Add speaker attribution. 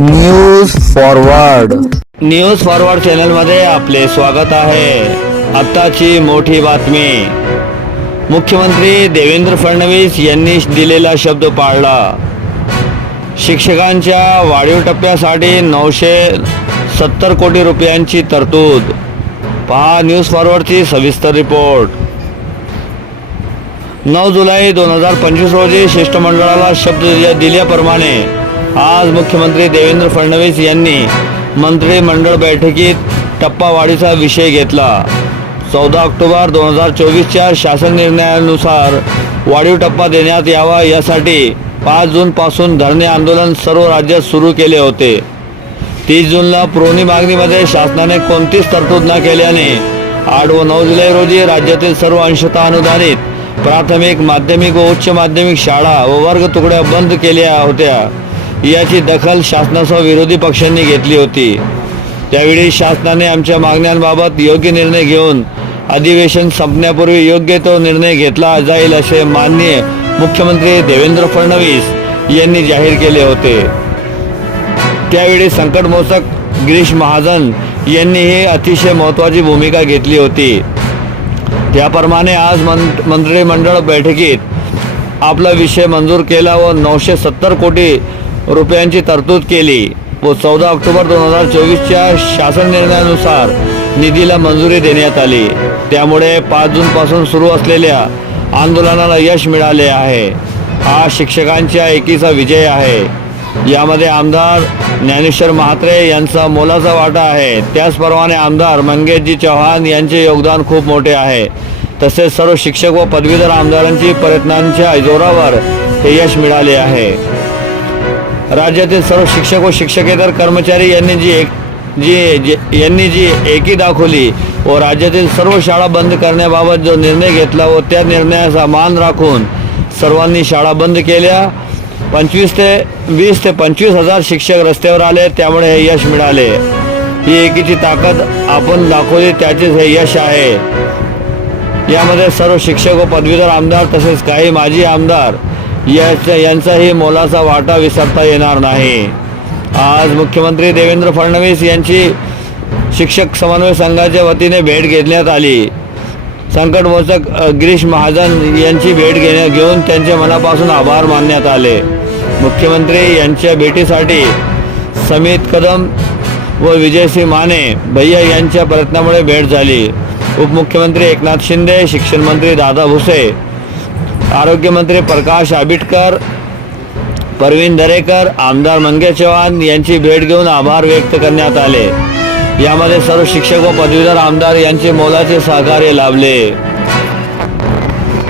Speaker 1: News forward
Speaker 2: news forward चॅनलमध्ये आपले स्वागत आहे. आत्ताची मोठी बातमी. मुख्यमंत्री देवेंद्र फडणवीस यांनी दिलेला शब्द पाळला. शिक्षकांच्या वाढीव टप्प्यासाठी नऊशे सत्तर कोटी रुपयांची तरतूद. पहा न्यूज फॉरवर्डची सविस्तर रिपोर्ट. नऊ जुलै दोन हजार पंचवीस रोजी शिष्टमंडळाला शब्द दिल्या- दिल्याप्रमाणे आज मुख्यमंत्री देवेंद्र फडणवीस यांनी मंत्रिमंडळ बैठकीत टप्पावाढीचा विषय घेतला. चौदा ऑक्टोबर दोन हजार चोवीसच्या शासन निर्णयानुसार वाढीव टप्पा देण्यात यावा यासाठी पाच जूनपासून धरणे आंदोलन सर्व राज्यात सुरू केले होते. तीस जूनला पुरवणी मागणीमध्ये शासनाने कोणतीच तरतूद न केल्याने आठ व नऊ जुलै रोजी राज्यातील सर्व अंशतः अनुदानित प्राथमिक माध्यमिक व उच्च माध्यमिक शाळा व वर्ग तुकड्या बंद केल्या होत्या. याची दखल शासनासह विरोधी पक्षांनी घेतली होती. त्यावेळी शासनाने आमच्या मागण्यांबाबत योग्य निर्णय घेऊन अधिवेशन संपण्यापूर्वी योग्य तो निर्णय घेतला जाईल असे माननीय मुख्यमंत्री देवेंद्र फडणवीस यांनी जाहीर केले होते. त्यावेळी संकटमोचक गिरीश महाजन यांनी ही अतिशय महत्त्वाची भूमिका घेतली होती. त्याप्रमाणे आज मंत्रिमंडळ बैठकीत आपला विषय मंजूर केला व नऊशे सत्तर कोटी रुपयांची तरतूद केली व चौदा ऑक्टोबर दोन हजार चोवीसच्या शासन निर्णयानुसार निधीला मंजुरी देण्यात आली. त्यामुळे पाच जूनपासून सुरू असलेल्या आंदोलनाला यश मिळाले आहे. हा शिक्षकांच्या एकीचा विजय आहे. यामध्ये आमदार ज्ञानेश्वर म्हात्रे यांचा मोलाचा वाटा आहे. त्याचप्रमाणे आमदार मंगेशजी चव्हाण यांचे योगदान खूप मोठे आहे. तसेच सर्व शिक्षक व पदवीधर आमदारांची प्रयत्नांच्या जोरावर हे यश मिळाले आहे. राज्यातील सर्व शिक्षक व शिक्षकेतर कर्मचारी यांनी जी एक जी जे यांनी जी एकी दाखवली व राज्यातील सर्व शाळा बंद करण्याबाबत जो निर्णय घेतला व त्या निर्णयाचा मान राखून सर्वांनी शाळा बंद केल्या. पंचवीस ते वीस ते पंचवीस हजार शिक्षक रस्त्यावर आले त्यामुळे हे यश मिळाले. ही एकीची ताकद आपण दाखवली त्याचेच हे यश आहे. यामध्ये सर्व शिक्षक व पदवीधर आमदार तसेच काही माजी आमदार याचा यांचाही मोलाचा वाटा विसरता येणार नाही. आज मुख्यमंत्री देवेंद्र फडणवीस यांची शिक्षक समन्वय संघाच्या वतीने भेट घेण्यात आली. संकटमोचक गिरीश महाजन यांची भेट घेण्या घेऊन त्यांच्या मनापासून आभार मानण्यात आले. मुख्यमंत्री यांच्या भेटीसाठी समित कदम व विजयसिंह माने भैया यांच्या प्रयत्नामुळे भेट झाली. उपमुख्यमंत्री एकनाथ शिंदे शिक्षण मंत्री दादा भुसे आरोग्यमंत्री प्रकाश आबिटकर परवीन दरेकर आमदार मंगेश चव्हाण यांची भेट घेऊन आभार व्यक्त करण्यात आले. यामध्ये सर्व शिक्षक व पदवीधर आमदार यांचे मोलाचे सहकार्य लाभले.